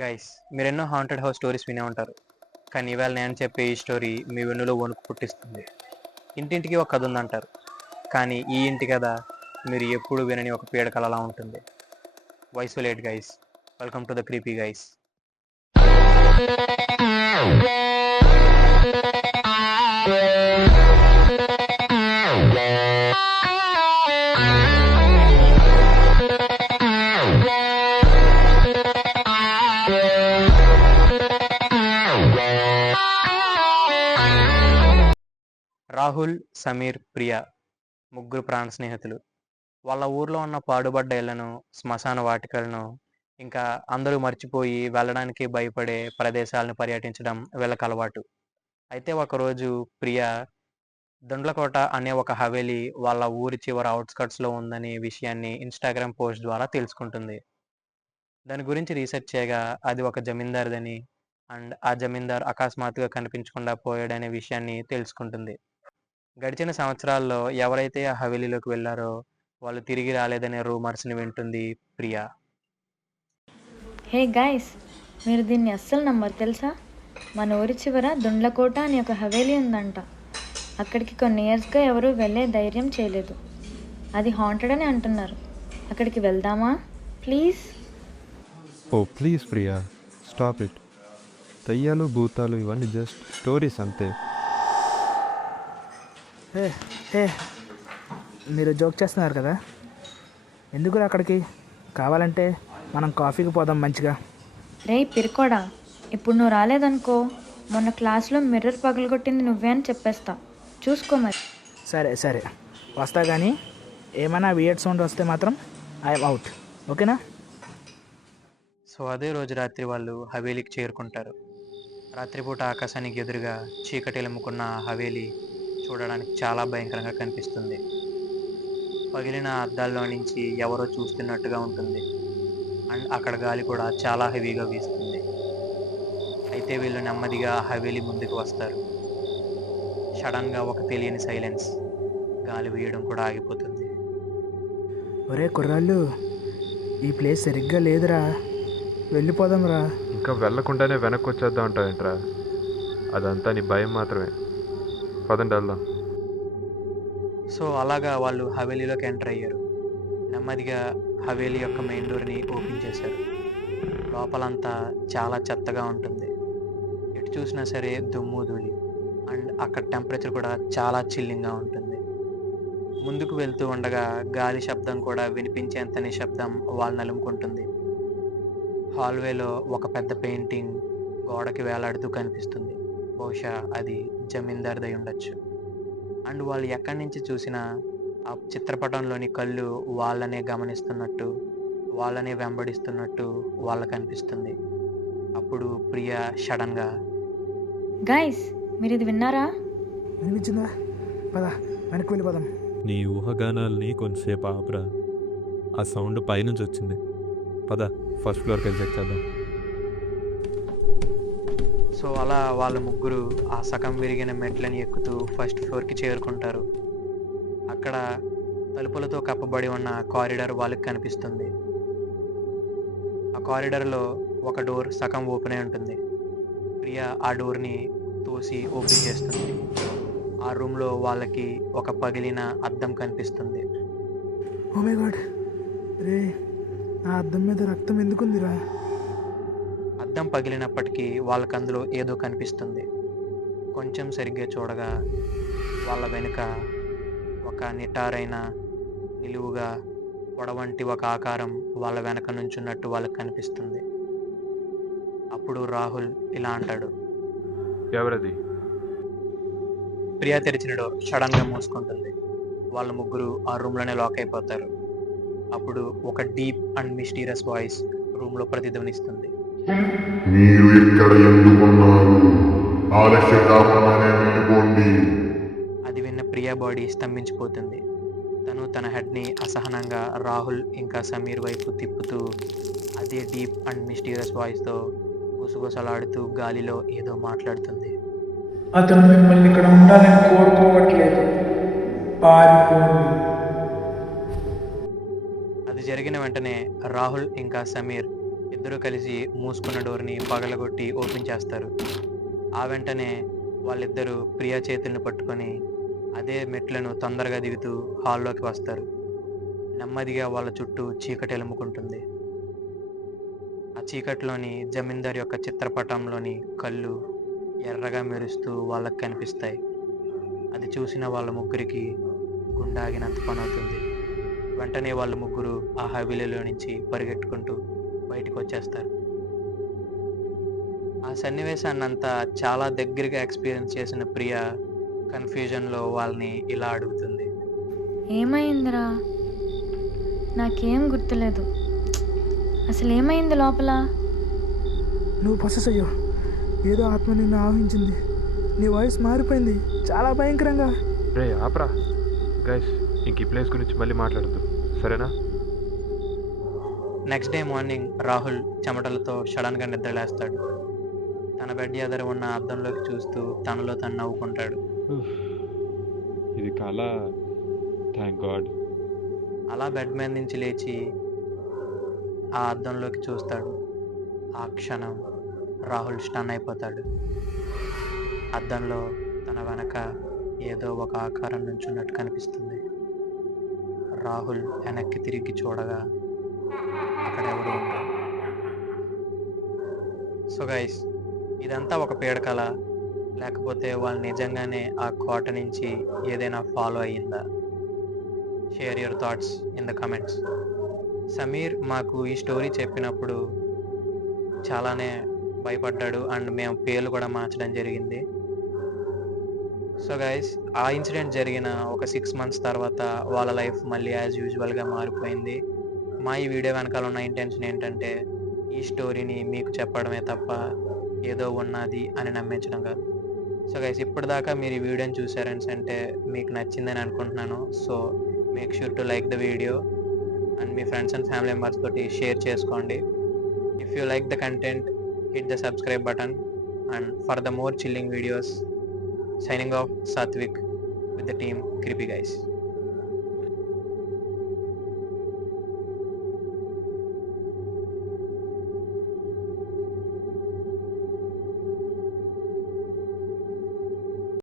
Guys, మీరెన్నో haunted house stories వినే ఉంటారు. కానీ ఇవాళ నేను చెప్పే ఈ స్టోరీ మీ వెన్నులో వణుకు పుట్టిస్తుంది. ఇంటింటికి ఒక కథ ఉందంటారు, కానీ ఈ ఇంటి కథ మీరు ఎప్పుడు వినని ఒక పీడ కలలా ఉంటుంది. Voice late guys, welcome to the creepy guys. Rahul, Sameer, Priya ముగ్గురు ప్రాణ స్నేహితులు. వాళ్ళ ఊర్లో ఉన్న పాడుబడ్డ ఇళ్లను, శ్మశాన వాటికలను, ఇంకా అందరూ మర్చిపోయి వెళ్ళడానికి భయపడే ప్రదేశాలను పర్యటించడం వీళ్ళకి అలవాటు. అయితే ఒకరోజు ప్రియా దొండ్లకోట అనే ఒక హవేలీ వాళ్ళ ఊరి చివర అవుట్స్కట్స్లో ఉందనే విషయాన్ని ఇన్స్టాగ్రామ్ పోస్ట్ ద్వారా తెలుసుకుంటుంది. దాని గురించి రీసెర్చ్ చేయగా అది ఒక జమీందారుదని అండ్ ఆ జమీందార్ అకస్మాత్తుగా కనిపించకుండా పోయాడనే విషయాన్ని తెలుసుకుంటుంది. గడిచిన సంవత్సరాల్లో ఎవరైతే ఆ హవేలీలోకి వెళ్ళారో వాళ్ళు తిరిగి రాలేదనే రూమర్స్ని వింటుంది ప్రియా. హే గాయ్స్, మీరు దీన్ని అస్సలు నమ్మరు తెలుసా? మన ఊరి చివర దొండ్లకోట అనే ఒక హవేలీ ఉందంట. అక్కడికి కొన్ని ఇయర్స్గా ఎవరూ వెళ్ళే ధైర్యం చేయలేదు. అది హాంటెడ్ అని అంటున్నారు. అక్కడికి వెళ్దామా please? Oh please Priya, stop it. దయ్యాలు భూతాలు ఇవన్నీ జస్ట్ స్టోరీస్ అంతే. హే హే మీరు జోక్ చేస్తున్నారు కదా, ఎందుకు అక్కడికి? కావాలంటే మనం కాఫీకి పోదాం మంచిగా. రే పిరికోడా, ఇప్పుడు నువ్వు రాలేదనుకో, మొన్న క్లాస్లో మిర్రర్ పగలగొట్టింది నువ్వే అని చెప్పేస్తా. చూసుకో మరి. సరే సరే వస్తా, కానీ ఏమైనా వియర్డ్ సౌండ్ వస్తే మాత్రం ఐఎమ్ అవుట్, ఓకేనా? సో అదే రోజు రాత్రి వాళ్ళు హవేలీకి చేరుకుంటారు. రాత్రిపూట ఆకాశానికి ఎదురుగా చీకటి ఎలుముకున్న హవేలీ చూడడానికి చాలా భయంకరంగా కనిపిస్తుంది. పగిలిన అద్దాల్లో నుంచి ఎవరో చూస్తున్నట్టుగా ఉంటుంది అండ్ అక్కడ గాలి కూడా చాలా హెవీగా వీస్తుంది. అయితే వీళ్ళు నెమ్మదిగా హవేలీ ముందుకు వస్తారు. సడన్గా ఒక తెలియని సైలెన్స్, గాలి వీయడం కూడా ఆగిపోతుంది. ఒరే కుర్రాళ్ళు, ఈ ప్లేస్ సరిగ్గా లేదురా, వెళ్ళిపోదాం రా. ఇంకా వెళ్ళకుండానే వెనక్కి వచ్చేద్దాం అంటావేంట్రా? అదంతా నీ భయం మాత్రమే. పదండి వెళ్దాం. సో అలాగా వాళ్ళు హవేలీలోకి ఎంటర్ అయ్యారు. నెమ్మదిగా హవేలీ యొక్క మెయిన్ డోర్ని ఓపెన్ చేశారు. లోపలంతా చాలా చెత్తగా ఉంటుంది. ఎటు చూసినా సరే దుమ్ము ధూళి అండ్ అక్కడ టెంపరేచర్ కూడా చాలా చిల్లింగ్గా ఉంటుంది. ముందుకు వెళ్తూ ఉండగా గాలి శబ్దం కూడా వినిపించేంత నిశ్శబ్దం వాళ్ళు నలుముకుంటుంది. హాల్వేలో ఒక పెద్ద పెయింటింగ్ గోడకి వేలాడుతూ కనిపిస్తుంది. బహుశా అది జమీందార్దై ఉండొచ్చు. అండ్ వాళ్ళు ఎక్కడి నుంచి చూసినా ఆ చిత్రపటంలోని కళ్ళు వాళ్ళనే గమనిస్తున్నట్టు, వాళ్ళనే వెంబడిస్తున్నట్టు వాళ్ళకు అనిపిస్తుంది. అప్పుడు ప్రియా సడన్గా, గాయ్స్, మీరు ఇది విన్నారా? వినిపించిందా? పద వెనక్కి వెళ్ళిపోదాం. నీ ఊహగానాల్ని కొంతసేపు ఆపురా. ఆ సౌండ్ పైనుంచి వచ్చింది. పద, ఫస్ట్ ఫ్లోర్కి వెళ్ళి చెక్ చేద్దాం. సో అలా వాళ్ళ ముగ్గురు ఆ సగం విరిగిన మెట్లని ఎక్కుతూ ఫస్ట్ ఫ్లోర్కి చేరుకుంటారు. అక్కడ తలుపులతో కప్పబడి ఉన్న కారిడార్ వాళ్ళకి కనిపిస్తుంది. ఆ కారిడార్లో ఒక డోర్ సగం ఓపెన్ అయి ఉంటుంది. ప్రియా ఆ డోర్ని తోసి ఓపెన్ చేస్తుంది. ఆ రూమ్లో వాళ్ళకి ఒక పగిలిన అద్దం కనిపిస్తుంది. ఓ మై గాడ్, రే ఆ అద్దం మీద రక్తం ఎందుకుందిరా? అద్దం పగిలినప్పటికీ వాళ్ళకి అందులో ఏదో కనిపిస్తుంది. కొంచెం సరిగ్గా చూడగా వాళ్ళ వెనుక ఒక నిటారైన నిలువుగా పొడవంటి ఒక ఆకారం వాళ్ళ వెనక నుంచున్నట్టు వాళ్ళకి కనిపిస్తుంది. అప్పుడు రాహుల్ ఇలా అంటాడు. ఎవరది? ప్రియా తెరిచిన డోర్ సడన్గా మూసుకుంటుంది. వాళ్ళ ముగ్గురు ఆ రూమ్లోనే లాక్ అయిపోతారు. అప్పుడు ఒక డీప్ అండ్ మిస్టీరియస్ వాయిస్ రూమ్లో ప్రతిధ్వనిస్తుంది. మీరు ఇక్కడ ఎందుకున్నారు? ఆలస్యం కాకుండానే వెళ్ళిపోండి. అది విన్న ప్రియా బాడీ స్తంభించిపోతుంది. తను తన హెడ్ని అసహనంగా రాహుల్ ఇంకా సమీర్ వైపు తిప్పుతూ అదే డీప్ అండ్ మిస్టీరియస్ వాయిస్తో గుసగుసలాడుతూ గాలిలో ఏదో మాట్లాడుతుంది. అతను మిమ్మల్ని ఇక్కడ ఉండాలని కోరుకోవట్లేదు, పారిపోండి. అది జరిగిన వెంటనే రాహుల్ ఇంకా సమీర్ ఇద్దరూ కలిసి మూసుకున్న డోర్ని పగలగొట్టి ఓపెన్ చేస్తారు. ఆ వెంటనే వాళ్ళిద్దరూ ప్రియా చేతుల్ని పట్టుకొని అదే మెట్లను తొందరగా దిగుతూ హాల్లోకి వస్తారు. నెమ్మదిగా వాళ్ళ చుట్టూ చీకటి ఎలుముకుంటుంది. ఆ చీకటిలోని జమీందార్ యొక్క చిత్రపటంలోని కళ్ళు ఎర్రగా మెరుస్తూ వాళ్ళకి కనిపిస్తాయి. అది చూసిన వాళ్ళ ముగ్గురికి గుండె ఆగినంత పనవుతుంది. వెంటనే వాళ్ళ ముగ్గురు ఆ హవేలీలో నుంచి పరిగెట్టుకుంటూ బయటకు వచ్చేస్తారు. ఆ సన్నివేశాన్నంతా చాలా దగ్గరగా ఎక్స్పీరియన్స్ చేసిన ప్రియ కన్ఫ్యూజన్లో వాళ్ళని ఇలా అడుగుతుంది. ఏమైందిరా? నాకేం గుర్తులేదు. అసలు ఏమైంది లోపల? నువ్వు పొసెస్ అయ్యో, ఏదో ఆత్మ నిన్ను ఆవహించింది. నీ వాయిస్ మారిపోయింది చాలా భయంకరంగా. రే ఆప్రా గైస్, ఇంక ఈ ప్లేస్ గురించి మళ్ళీ మాట్లాడద్దు, సరేనా? నెక్స్ట్ డే మార్నింగ్ రాహుల్ చెమటలతో సడన్గా నిద్రలేస్తాడు. తన బెడ్ ఎదుర ఉన్న అద్దంలోకి చూస్తూ తనలో తను నవ్వుకుంటాడు. ఇది కళ, థ్యాంక్ గాడ్. అలా బెడ్ మీద నుంచి లేచి ఆ అద్దంలోకి చూస్తాడు. ఆ క్షణం రాహుల్ స్టన్ అయిపోతాడు. అద్దంలో తన వెనక ఏదో ఒక ఆకారం నుంచున్నట్టు కనిపిస్తుంది. రాహుల్ వెనక్కి తిరిగి చూడగా అక్కడ ఎవరు ఉండరు. సో గైస్, ఇదంతా ఒక పీడకల, లేకపోతే వాళ్ళు నిజంగానే ఆ కోట నుంచి ఏదైనా ఫాలో అయ్యిందా? Share your thoughts in the comments. Sameer మాకు ఈ స్టోరీ చెప్పినప్పుడు చాలానే భయపడ్డాడు అండ్ మేము పేర్లు కూడా మార్చడం జరిగింది. సో గైస్, ఆ ఇన్సిడెంట్ జరిగిన ఒక 6 months తర్వాత వాళ్ళ లైఫ్ మళ్ళీ యాజ్ యూజువల్గా మారిపోయింది. మా ఈ వీడియో వెనకాల ఉన్న ఇంటెన్షన్ ఏంటంటే ఈ స్టోరీని మీకు చెప్పడమే తప్ప ఏదో ఉన్నది అని నమ్మించడం కాదు. సో గైస్, ఇప్పటిదాకా మీరు ఈ వీడియోని చూసారని అంటే మీకు నచ్చిందని అనుకుంటున్నాను. So make sure to like the video and me friends and family members తోటి షేర్ చేసుకోండి. If you like the content, hit the subscribe button, and for the more chilling videos, signing off, Satvik with the team Creepy Guys.